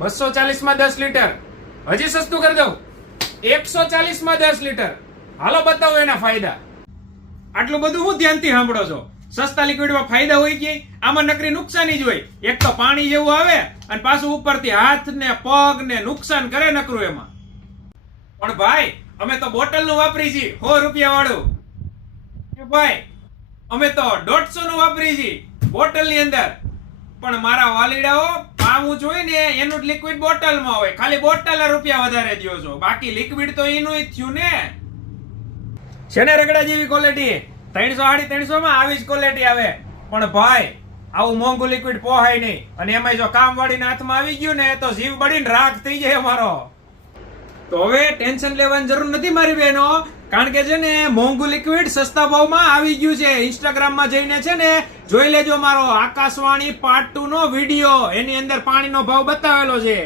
240 માં 10 લીટર. હજી સસ્તું કરી દઉં, 140 માં 10 લીટર. હાલો બતાવો એના ફાયદા. આટલું બધું હું ધ્યાનથી સાંભળો છો? સસ્તા લિક્વિડમાં ફાયદા હોય કે આમાં નકરી નુકસાની જ હોય. એક તો પાણી જેવું આવે અને પાછું ઉપરથી હાથ ને પગ ને નુકસાન કરે નકરું એમાં. પણ ભાઈ અમે તો બોટલ નું વાપરી છીએ 100 રૂપિયા વાળું. ભાઈ અમે તો 150 નું વાપરી છીએ બોટલ ની અંદર. પણ મારા વાલીડાઓ પાવું જોઈએ ને એનું લિક્વિડ બોટલમાં હોય. ખાલી બોટલ રૂપિયા વધારે દ્યો છો, બાકી લિક્વિડ તો એનું જ થયું ને. છે ને રગડા જેવી ક્વોલિટી 300-350 માં આવી જ ક્વોલિટી આવે. પણ ભાઈ આવું મોંઘું લિક્વિડ પોહાય નહીં. અને એમાં જો કામ વાળીના હાથમાં આવી ગયું ને તો જીવ બળીને રાખ થઈ જાય અમારો. તો હવે ટેન્શન લેવાની જરૂર નથી મારી બહેનો, કારણ કે છે ને મોંઘું લિક્વિડ સસ્તા ભાવમાં આવી ગયું છે. ઇન્સ્ટાગ્રામમાં જઈને છે ને જોઈ લેજો મારો આકાશવાણી પાર્ટ 2 નો વિડીયો, એની અંદર પાણીનો ભાવ બતાવેલો છે.